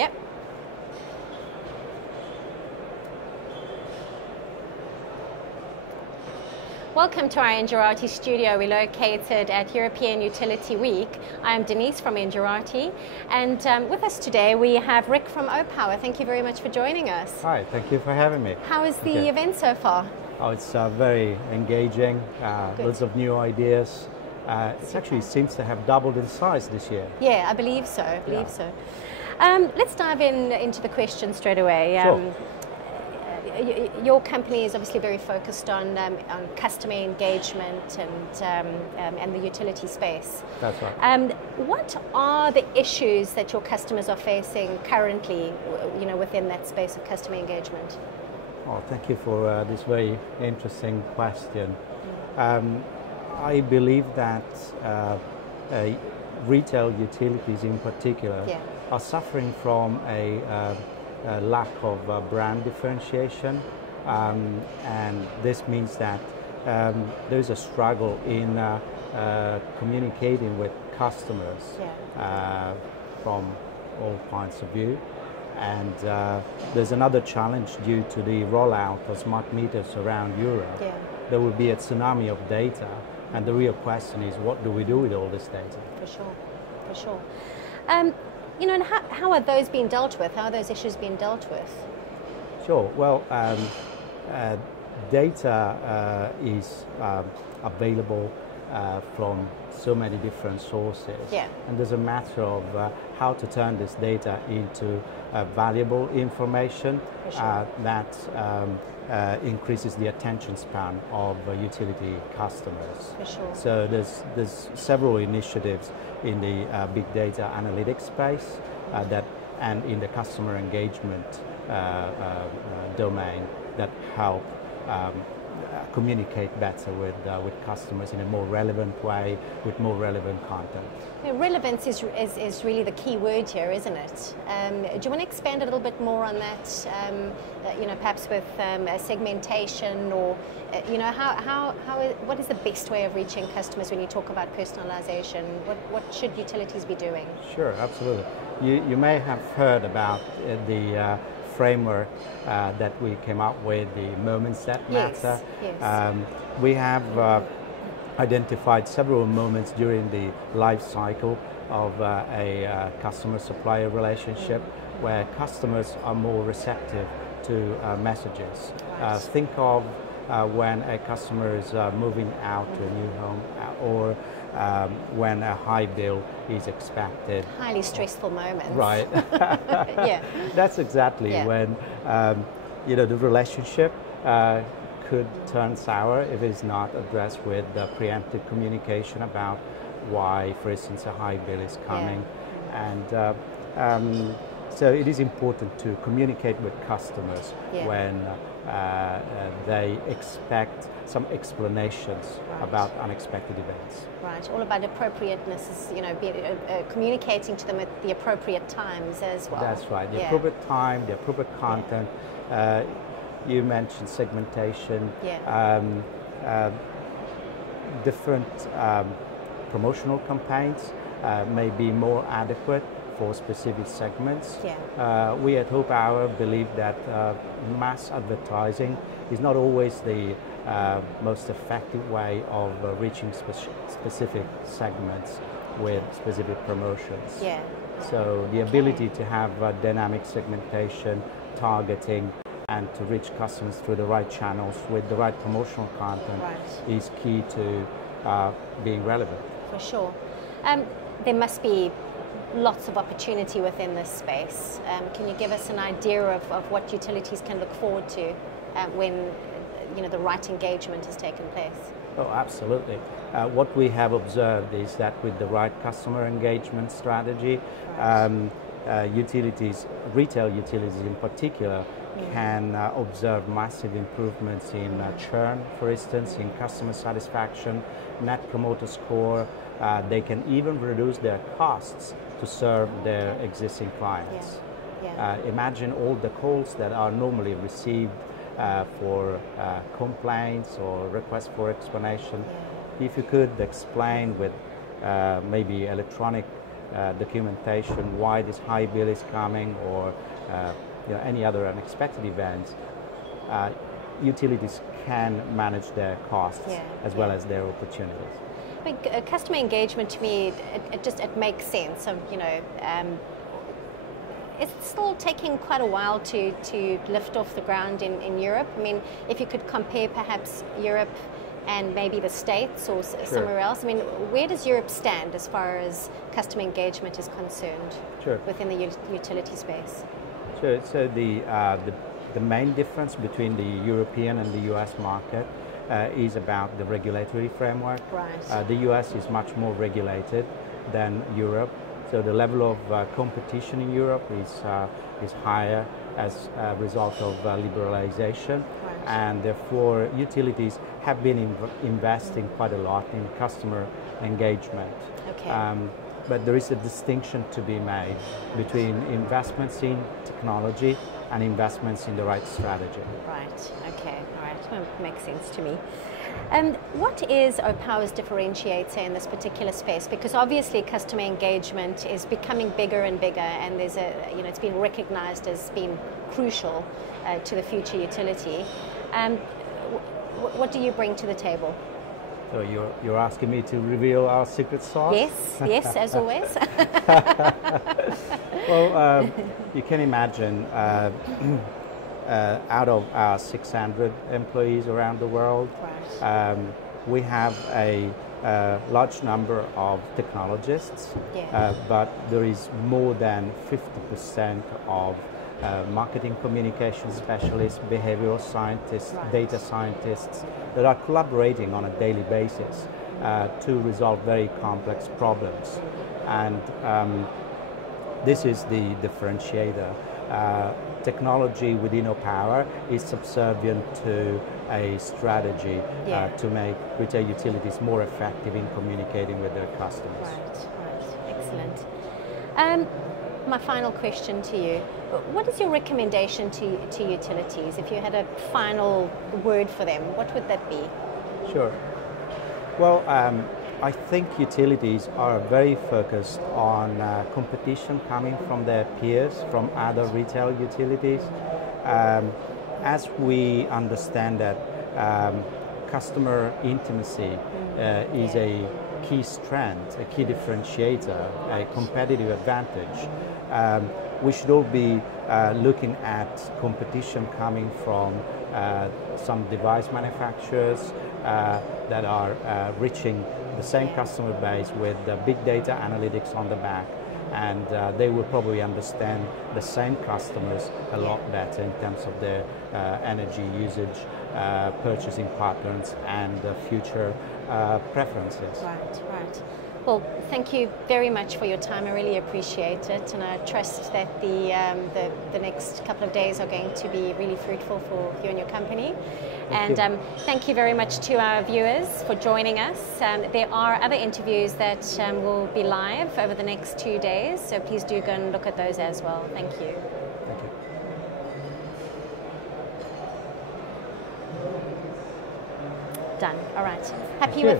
Yep. Welcome to our Engerati studio. We're located at European Utility Week. I'm Denise from Engerati, and with us today we have Rick from Opower. Thank you very much for joining us. Hi, thank you for having me. How is the event so far? Oh, it's very engaging, lots of new ideas. It actually seems to have doubled in size this year. Yeah, I believe so. Let's dive into the question straight away. Sure. Your company is obviously very focused on customer engagement and the utility space. That's right. What are the issues that your customers are facing currently, within that space of customer engagement? Oh, thank you for this very interesting question. I believe that retail utilities in particular are suffering from a lack of brand differentiation, and this means that there's a struggle in communicating with customers from all points of view. And there's another challenge due to the rollout of smart meters around Europe. There will be a tsunami of data, and the real question is, what do we do with all this data? For sure. And how are those being dealt with? How are those issues being dealt with? Sure. Well, data is available from so many different sources. And there's a matter of how to turn this data into valuable information that increases the attention span of utility customers. So there's several initiatives in the big data analytics space and in the customer engagement domain that help communicate better with customers in a more relevant way, with more relevant content. Relevance is really the key word here, isn't it? Do you want to expand a little bit more on that? Perhaps with segmentation, or what is the best way of reaching customers when you talk about personalization? What should utilities be doing? Sure, absolutely. You may have heard about the framework that we came up with, the moments that matter. Yes. We have identified several moments during the life cycle of a customer-supplier relationship where customers are more receptive to messages. Think of when a customer is moving out to a new home, or when a high bill is expected. Highly stressful moments. Right. That's exactly when the relationship could turn sour if it's not addressed with preemptive communication about why, for instance, a high bill is coming. And so it is important to communicate with customers when they expect some explanations about unexpected events. Right, all about appropriateness is, communicating to them at the appropriate times as well. That's right, the appropriate time, the appropriate content. You mentioned segmentation. Different promotional campaigns may be more adequate for specific segments. We at Opower believe that mass advertising is not always the most effective way of reaching specific segments with specific promotions. So the ability to have dynamic segmentation, targeting, and to reach customers through the right channels with the right promotional content is key to being relevant. For sure. There must be lots of opportunity within this space. Can you give us an idea of what utilities can look forward to when the right engagement has taken place? Oh, absolutely. What we have observed is that with the right customer engagement strategy, utilities, retail utilities in particular, can observe massive improvements in churn, for instance, in customer satisfaction, net promoter score. They can even reduce their costs to serve their existing clients. Imagine all the calls that are normally received for complaints or requests for explanation. If you could explain with maybe electronic documentation why this high bill is coming, or any other unexpected events, utilities can manage their costs as well as their opportunities. I think customer engagement, to me, it makes sense. Of, it's still taking quite a while to lift off the ground in Europe. I mean, if you could compare perhaps Europe and maybe the States or somewhere else, I mean, where does Europe stand as far as customer engagement is concerned within the utility space? Sure. So the main difference between the European and the US market is about the regulatory framework. Right. The US is much more regulated than Europe, so the level of competition in Europe is higher as a result of liberalization, and therefore utilities have been investing quite a lot in customer engagement. Okay. But there is a distinction to be made between investments in technology and investments in the right strategy. Right, okay, all right, well, makes sense to me. What is Opower's differentiator in this particular space? Because obviously customer engagement is becoming bigger and bigger, and there's it's been recognized as being crucial to the future utility. What do you bring to the table? So you're asking me to reveal our secret sauce? Yes, as always. Well, you can imagine out of our 600 employees around the world, we have a large number of technologists, but there is more than 50% of marketing communication specialists, behavioral scientists, data scientists that are collaborating on a daily basis to resolve very complex problems. And this is the differentiator. Technology within Opower is subservient to a strategy to make retail utilities more effective in communicating with their customers. Right, excellent. My final question to you, what is your recommendation to utilities? If you had a final word for them, what would that be? Sure. Well, I think utilities are very focused on competition coming from their peers, from other retail utilities. As we understand that customer intimacy is a key strength, a key differentiator, a competitive advantage, we should all be looking at competition coming from some device manufacturers that are reaching the same customer base with big data analytics on the back, and they will probably understand the same customers a lot better in terms of their energy usage, purchasing patterns, and future preferences. Right. Well, thank you very much for your time. I really appreciate it, and I trust that the next couple of days are going to be really fruitful for you and your company. Thank you very much to our viewers for joining us. There are other interviews that will be live over the next 2 days, so please do go and look at those as well. Thank you. Thank you. Done. All right. Happy with